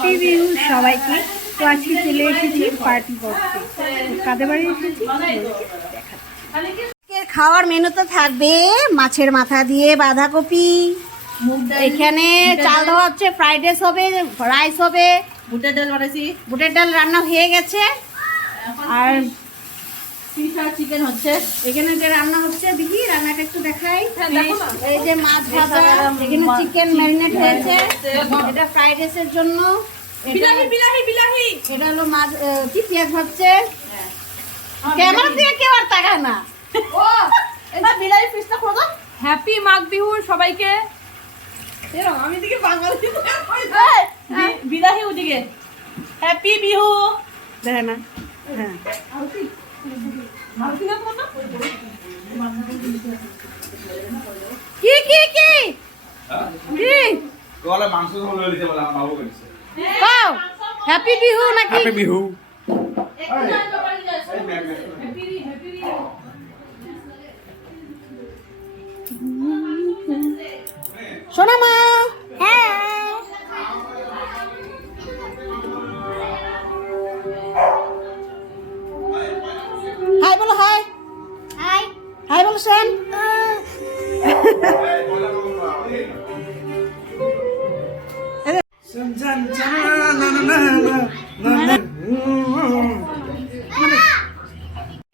Happy Bihu সবাইকে। তো আজকে চলে এসেছি পার্টি করতে। কাদের বাড়ি এসেছি দেখাচ্ছি। খাওয়ার মেনুতে থাকবে মাছের মাথা দিয়ে বাঁধাকপি, এখানে চাল দেওয়া হচ্ছে, ফ্রাইড রাইস হবে, রাইস হবে, বুটের ডাল বানাইছি, বুটের ডাল রান্না হয়ে গেছে, আর চিকেন হচ্ছে। এখানে যে রান্না হচ্ছে দেখি রান্নাটা একটু দেখাই। এই যে মাছ ভাজা, এখানে চিকেন ম্যারিনেট হয়েছে, এটা ফ্রাইড রাইসের জন্য। বিলাহি বিলাহি বিলাহি, এটা হলো মাছ কি পেঁয়াজ ভাজছে। ক্যামেরা দিয়ে কেউ আর তাকায় না। ও এটা বিলাহি ফিশটা করো তো। হ্যাপি মাঘ বিহু সবাইকে। এরকম আমি দিকে বাঙালি বিলাহি ওদিকে হ্যাপি বিহু দেখে না। হ্যাঁ কি কি কি কি কলা মাংস ঝোল হয়ে দিতে বলে আমার বাবু করেছে। কও হ্যাপি বিহু নাকি হ্যাপি বিহু। সোনা মা। হ্যাঁ হাই বলো, হাই হাই হাই বলো সেন।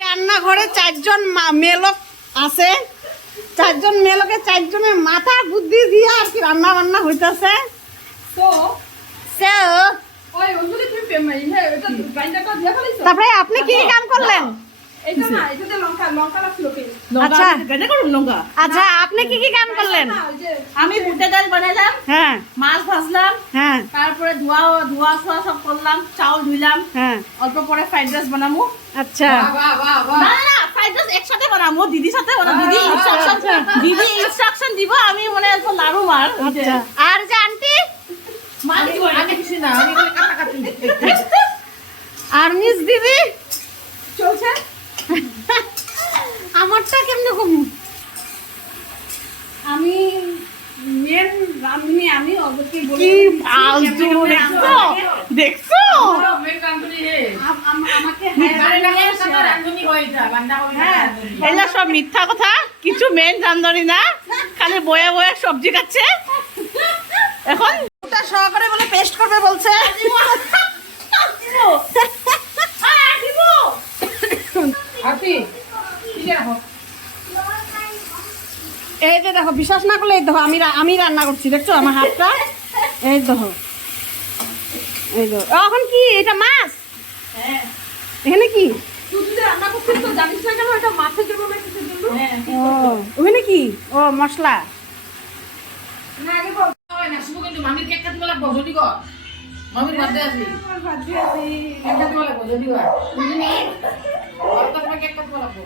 রান্নাঘরে 4 জন মেলক আছে, 4 জন মেলকে 4 জনের মাথা বুদ্ধি দিয়ে আর কি রান্না বান্না হইতেছে। তো তারপরে আপনি কি কাম করলেন? আচ্ছা আচ্ছা আপনি কি কি কাম করলেন? আমি বুটের ডাল বানাইলাম, হ্যাঁ মাছ ভাজলাম, হ্যাঁ তারপরে ধোয়া ছোয়া সব করলাম, চাউল ধুইলাম, হ্যাঁ অল্প পরে ফ্রাইড রাইস বানাবো। আচ্ছা না না ফ্রাইড রাইস একসাথে বানাবো, দিদির সাথে বানাবো। দিদি ইনস্ট্রাকশন দিব, আমি মনে অল্প লাড়ু মার। আচ্ছা আর যে আন্টি আমি কিছু না, আমি কাটাকাটি আর মিস দিদি চলছে। আমারটা কেমনে কম? আমি মেন রাঁধুনি, আমি অবশ্যই বলি কি ফালতু দেখছো দেখছো আমাকে এলা সব মিথ্যা কথা, কিছু মেন জানদনি না, খালি বয়া বয়া সবজি খাচ্ছে। এখন ওটা সহকারে বলে পেস্ট করবে বলছে। এই যে দেখো, বিশ্বাস না করলে এই দেখো আমি রান্না করছি, দেখছো আমার হাতটা, এই দেখো এই দেখো। এখন কি এটা মাছ? এখানে কি রান্না করছিস তো জানিস না কেন? এটা মাছের জন্য না কিসের জন্য? ও ওখানে কি? ও মশলা। মামির কেক কাটিব লাগবো, যদি কর মামির বার্থডে আছে, কেক কাটিব লাগবো, যদি কর কেক কাটিব লাগবো।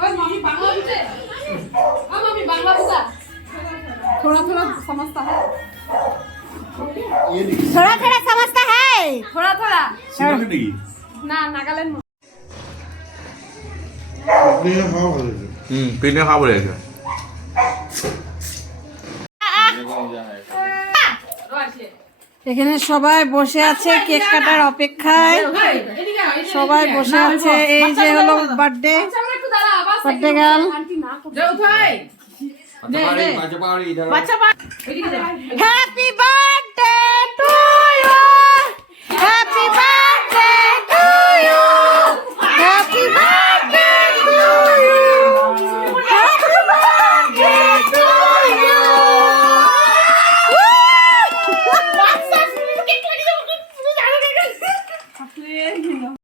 ओए मम्मी बांग्ला बुझे? हाँ मम्मी बांग्ला बुझा? थोड़ा थोड़ा समझता है। थोड़ा थोड़ा समझता है। थोड़ा थोड़ा। সিনেমা দেখি ना नागालैंड में। পিনে খাওয়া বলে গেছে। এখানে সবাই বসে আছে কেক কাটার অপেক্ষায়, সবাই বসে আছে। এই যে হলো বার্থডে গার্ল। जो उठाए। বাচ্চা পাড়ি बच्चा बात। Happy birthday